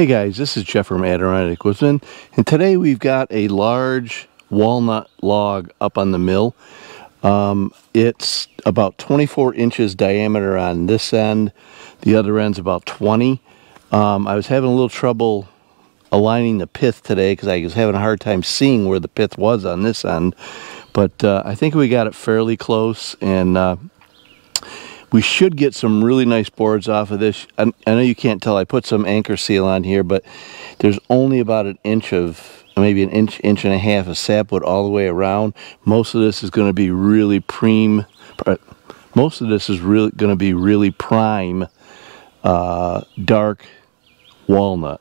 Hey guys, this is Jeff from Adirondack Woodsman, and today we've got a large walnut log up on the mill. It's about 24 inches diameter on this end, the other end's about 20. I was having a little trouble aligning the pith today because I was having a hard time seeing where the pith was on this end, but I think we got it fairly close, and we should get some really nice boards off of this. I know you can't tell, I put some anchor seal on here, but there's only about an inch of, maybe an inch and a half of sapwood all the way around. Most of this is going to be really prime, dark walnut.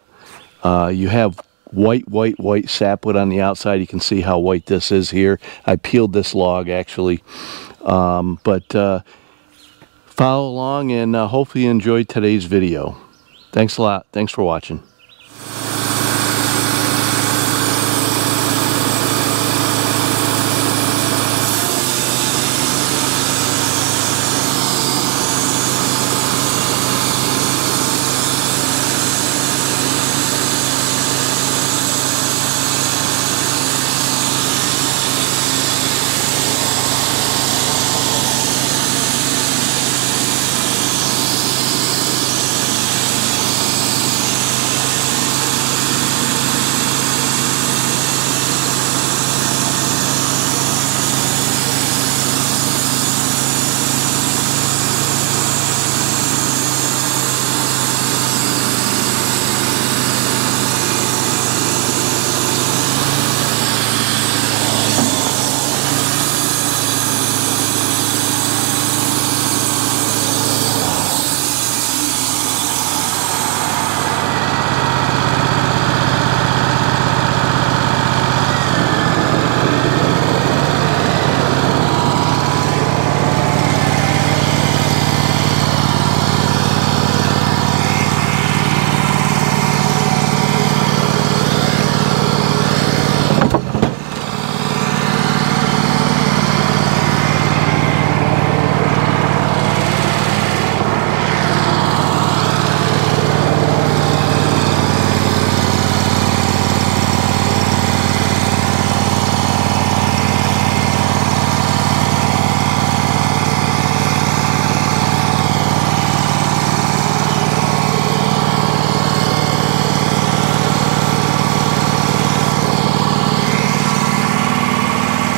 You have white sapwood on the outside. You can see how white this is here. I peeled this log actually, follow along and hopefully you enjoyed today's video. Thanks a lot. Thanks for watching.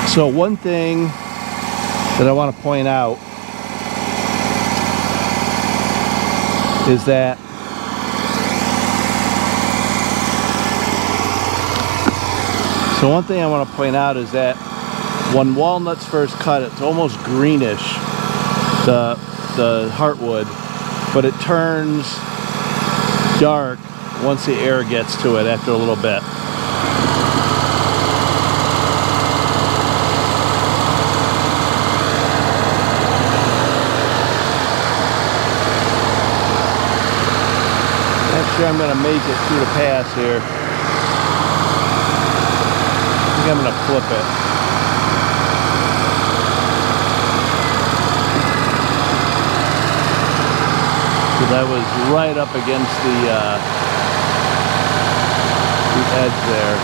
So one thing that I want to point out is that when walnuts first cut, it's almost greenish, the heartwood, but it turns dark once the air gets to it after a little bit. I'm going to make it through the pass here. I think I'm going to flip it. Because I was right up against the edge there.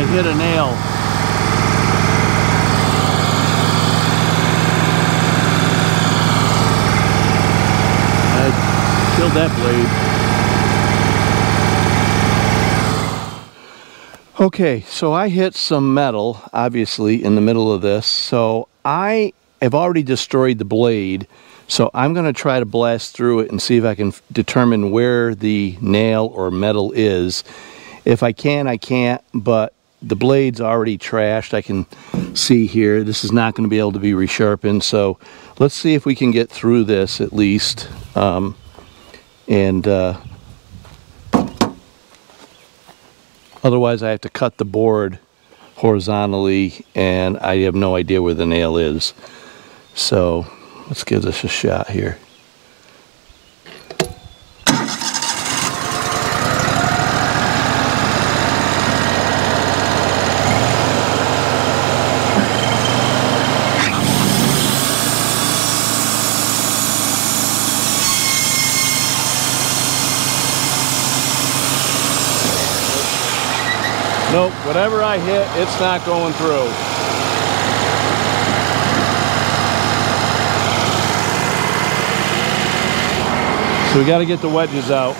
I hit a nail. I killed that blade. Okay, so I hit some metal, obviously, in the middle of this. So I have already destroyed the blade. So I'm going to try to blast through it and see if I can determine where the nail or metal is. If I can, I can't, but the blade's already trashed. I can see here this is not going to be able to be resharpened. So let's see if we can get through this at least. Otherwise I have to cut the board horizontally and I have no idea where the nail is. So let's give this a shot here. Nope, whatever I hit, it's not going through. So we got to get the wedges out.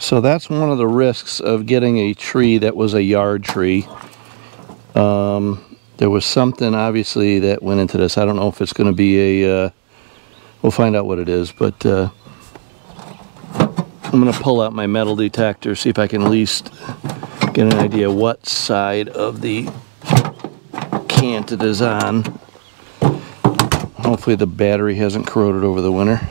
So that's one of the risks of getting a tree that was a yard tree. There was something obviously that went into this. I don't know if it's going to be a, we'll find out what it is, but I'm going to pull out my metal detector, see if I can at least get an idea what side of the cant it is on. Hopefully the battery hasn't corroded over the winter.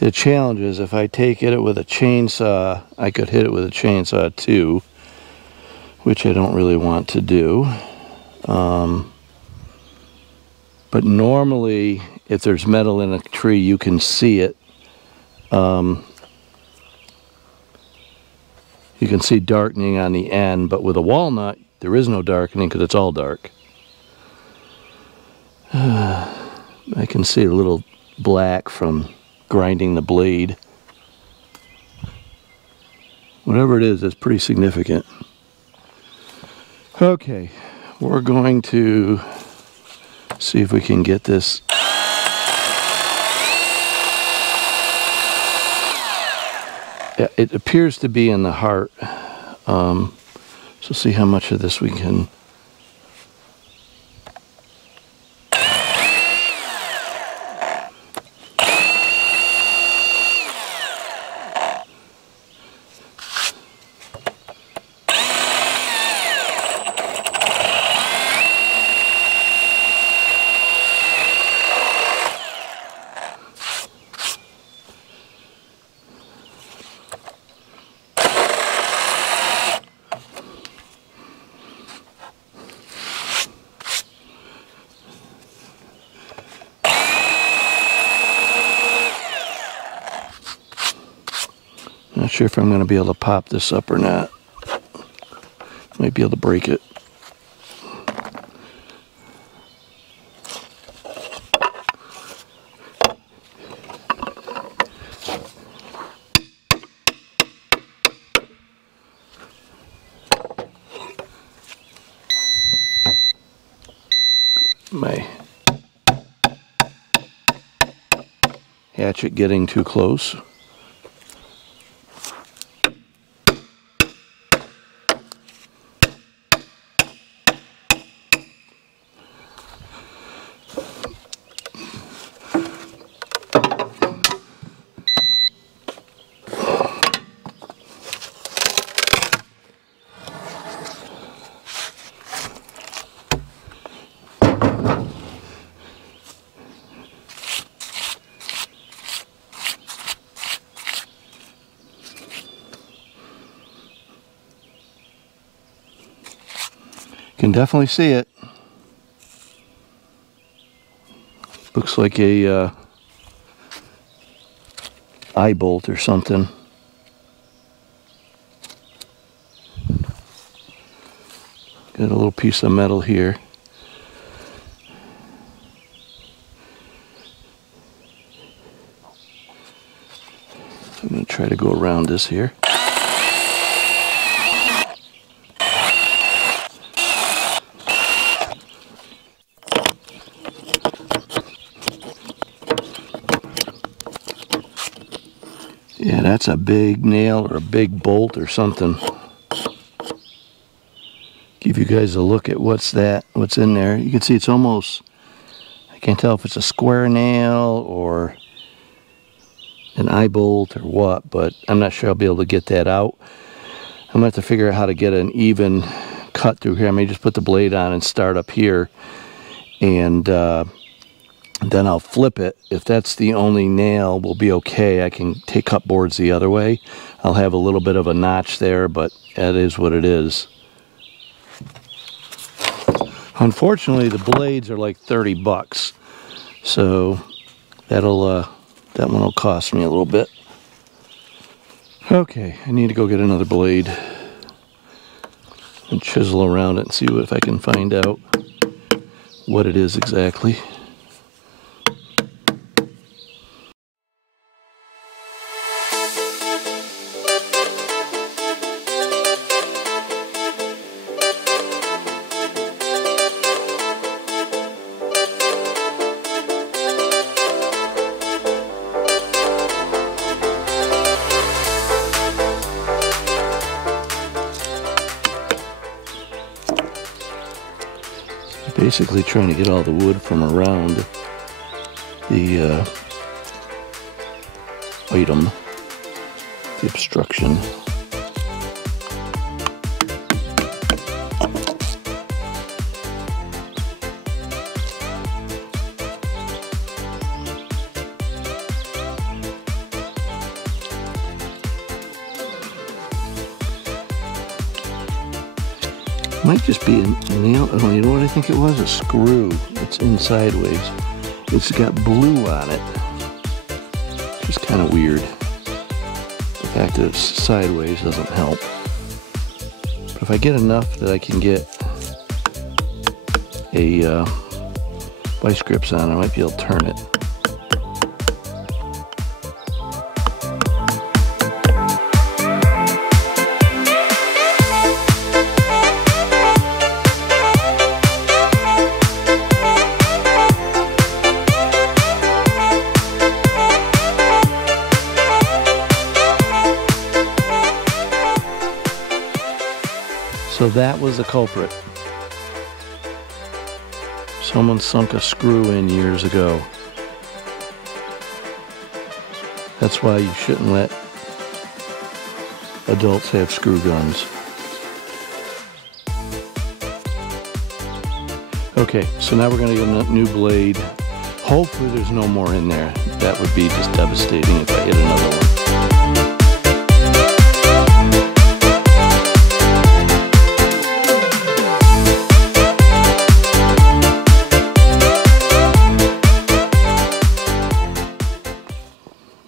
The challenge is if I take it with a chainsaw, I could hit it with a chainsaw too, which I don't really want to do. But normally, if there's metal in a tree, you can see it. You can see darkening on the end, but with a walnut, there is no darkening because it's all dark. I can see a little black from grinding the blade. Whatever it is, it's pretty significant. Okay, we're going to see if we can get this. Yeah, it appears to be in the heart. So see how much of this we can. Not sure if I'm going to be able to pop this up or not. Might be able to break it. hatchet getting too close. Can definitely see it. Looks like a eye bolt or something. Got a little piece of metal here. So I'm going to try to go around this here. Yeah, that's a big nail or a big bolt or something. Give you guys a look at what's in there. You can see it's almost, I can't tell if it's a square nail or an eye bolt or what, but I'm not sure I'll be able to get that out. I'm going to have to figure out how to get an even cut through here. I may just put the blade on and start up here, and then I'll flip it. If that's the only nail, we'll be okay. I can take cut boards the other way. I'll have a little bit of a notch there, but that is what it is. Unfortunately, the blades are like 30 bucks. So that one will cost me a little bit. Okay, I need to go get another blade and chisel around it and see if I can find out what it is exactly. Basically trying to get all the wood from around the item, the obstruction. Might just be a nail. Oh, you know what I think it was? A screw. It's in sideways. It's got blue on it. Which is kind of weird. The fact that it's sideways doesn't help. But if I get enough that I can get a vice grips on, I might be able to turn it. So that was the culprit. Someone sunk a screw in years ago. That's why you shouldn't let adults have screw guns. Okay, so now we're going to get a new blade. Hopefully there's no more in there. That would be just devastating if I hit another one.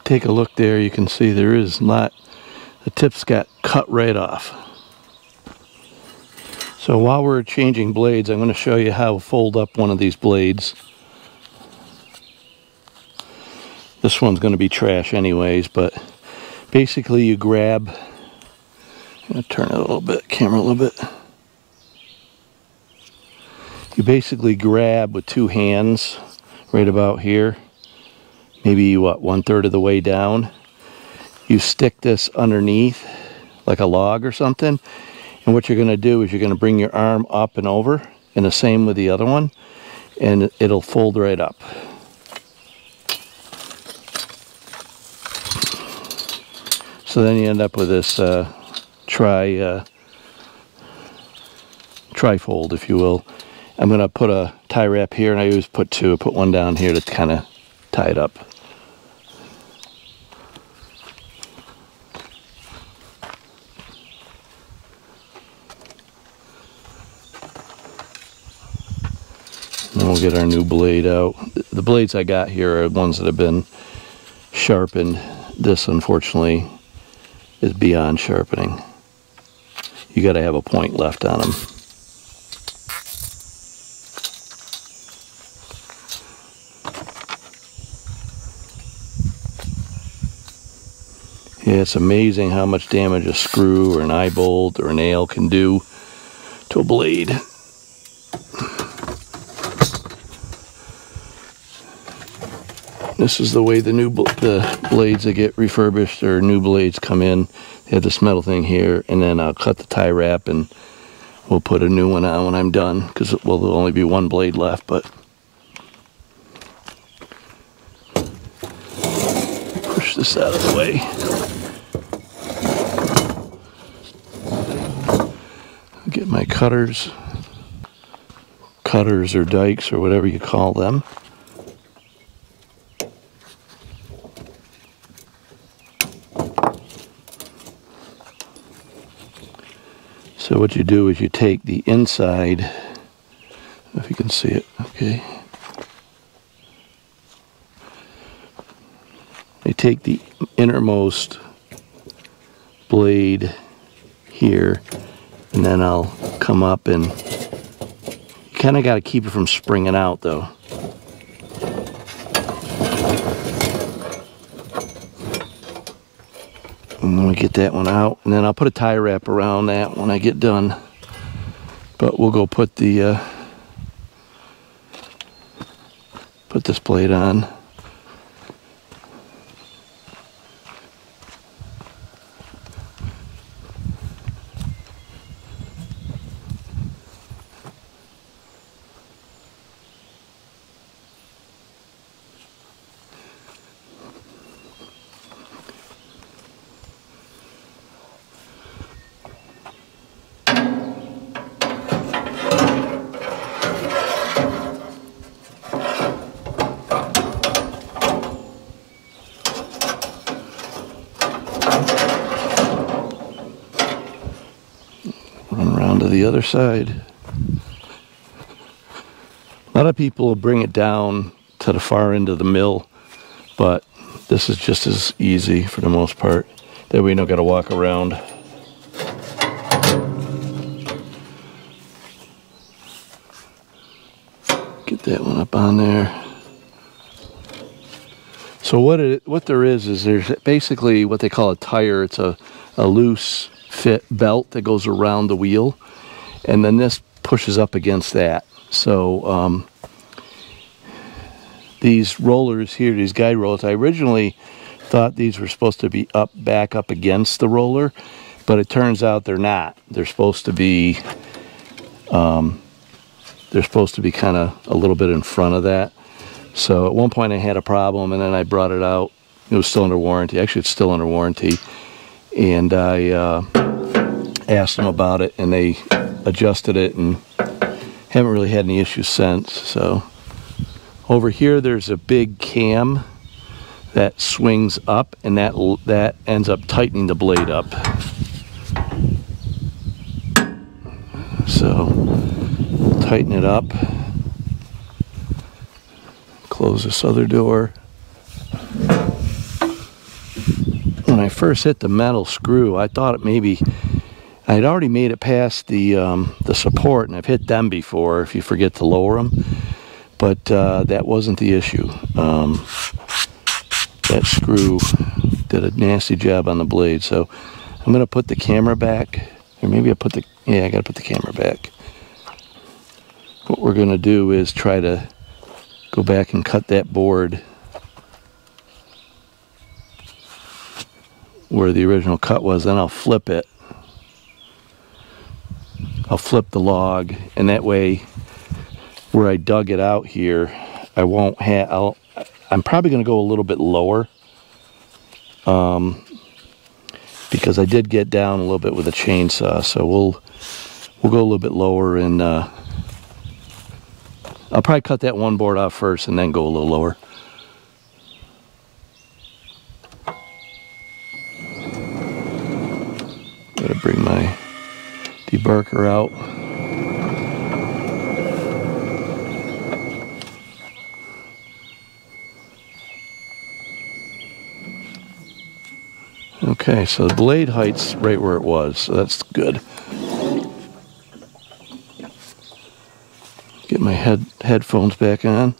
Take a look there, you can see there is not, the tips got cut right off. So while we're changing blades, I'm going to show you how to fold up one of these blades. This one's going to be trash anyways, but basically you grab, I'm going to turn it a little bit, camera a little bit. You basically grab with two hands right about here. maybe what, 1/3 of the way down. You stick this underneath like a log or something, and what you're going to do is you're going to bring your arm up and over, and the same with the other one, and it'll fold right up. So then you end up with this tri-fold, if you will. I'm going to put a tie wrap here, and I always put two. I put one down here to kind of tie it up. Then we'll get our new blade out. The blades I got here are ones that have been sharpened. This, unfortunately, is beyond sharpening. You got to have a point left on them. Yeah, it's amazing how much damage a screw or an eye bolt or a nail can do to a blade. This is the way the blades that get refurbished or new blades come in. They have this metal thing here, and then I'll cut the tie wrap and we'll put a new one on when I'm done, because well, there'll only be one blade left. But push this out of the way. Get my cutters or dikes or whatever you call them. So what you do is you take the inside, if you can see it, okay. You take the innermost blade here, and then I'll come up, and you kind of got to keep it from springing out though. And then we get that one out, and then I'll put a tie wrap around that when I get done. But we'll go put the put this blade on. Run around to the other side. A lot of people will bring it down to the far end of the mill, but this is just as easy for the most part. That way you don't got to walk around. Get that one up on there. So what there is there's basically what they call a tire. It's a loose fit belt that goes around the wheel, and then this pushes up against that. So these rollers here, these guide rollers, I originally thought these were supposed to be back up against the roller, but it turns out they're not. They're supposed to be kind of a little bit in front of that. So at one point I had a problem, and then I brought it out. It was still under warranty. Actually, it's still under warranty. And I asked them about it, and they adjusted it, and haven't really had any issues since. So over here there's a big cam that swings up, and that ends up tightening the blade up. So tighten it up. Close this other door. When I first hit the metal screw, I thought maybe I'd already made it past the support, and I've hit them before if you forget to lower them, but that wasn't the issue. That screw did a nasty job on the blade. So I'm going to put the camera back, or maybe I got to put the camera back. What we're going to do is try to go back and cut that board where the original cut was, then I'll flip it. I'll flip the log, and that way where I dug it out here, I won't have, I'm probably going to go a little bit lower, because I did get down a little bit with a chainsaw, so we'll go a little bit lower, and I'll probably cut that one board off first and then go a little lower. Gotta bring my debarker out. Okay, so the blade height's right where it was, so that's good. Get my headphones back on.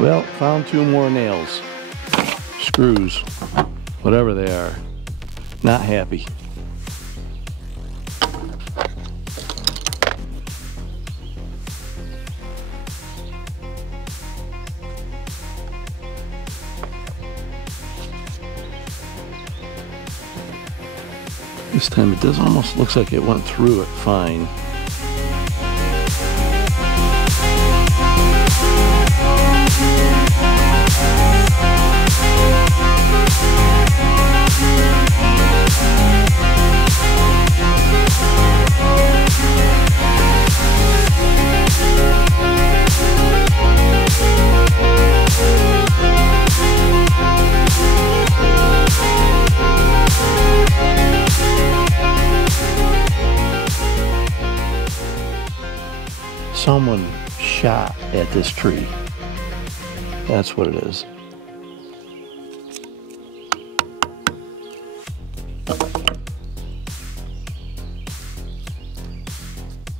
Well, found 2 more nails, screws, whatever they are. Not happy. This time it does almost looks like it went through it fine. Someone shot at this tree. That's what it is.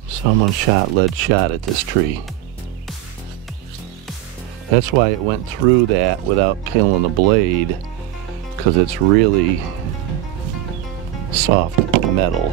Someone lead shot at this tree. That's why it went through that without killing the blade, because it's really soft metal.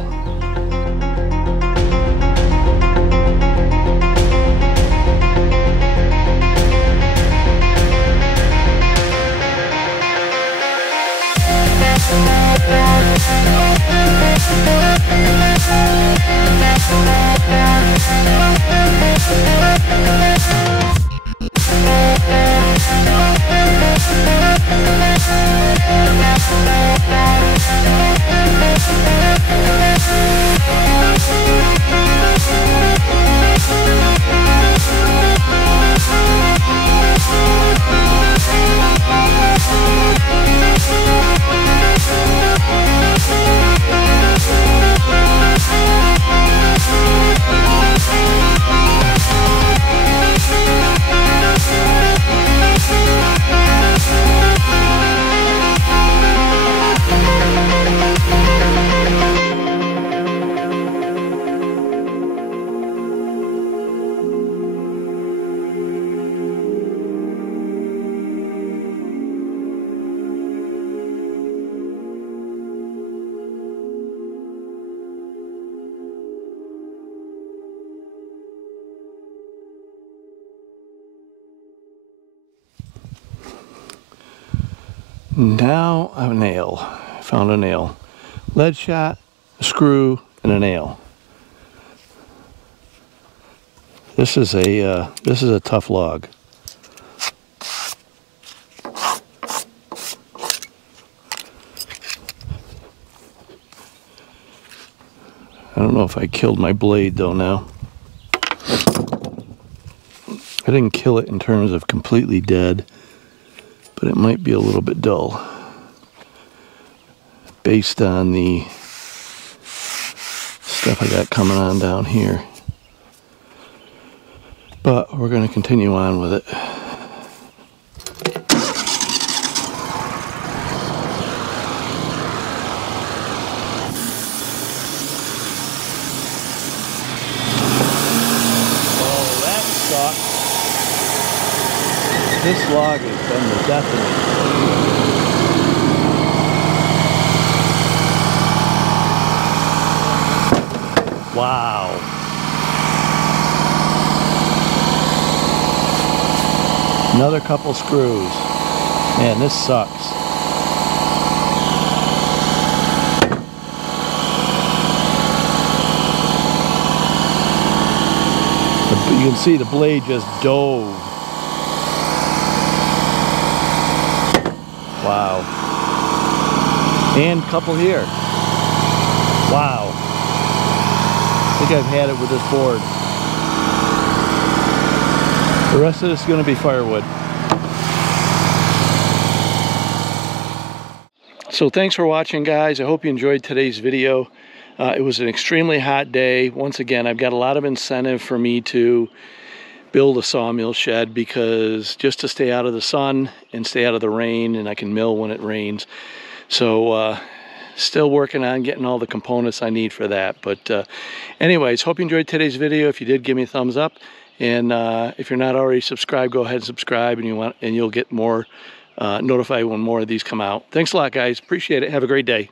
Now a nail. Found a nail. Lead shot, a screw, and a nail. This is a tough log. I don't know if I killed my blade though now. I didn't kill it in terms of completely dead, but it might be a little bit dull based on the stuff I got coming on down here. But we're going to continue on with it. This log has been the death of me. Wow. Another couple screws. Man, this sucks. You can see the blade just dove. Wow. And a couple here. Wow. I think I've had it with this board. The rest of this is going to be firewood. So thanks for watching, guys. I hope you enjoyed today's video. It was an extremely hot day. Once again, I've got a lot of incentive for me to build a sawmill shed, because just to stay out of the sun and stay out of the rain, and I can mill when it rains. So still working on getting all the components I need for that. But anyways, hope you enjoyed today's video. If you did, give me a thumbs up. And if you're not already subscribed, go ahead and subscribe, and you'll get more notified when more of these come out. Thanks a lot, guys. Appreciate it. Have a great day.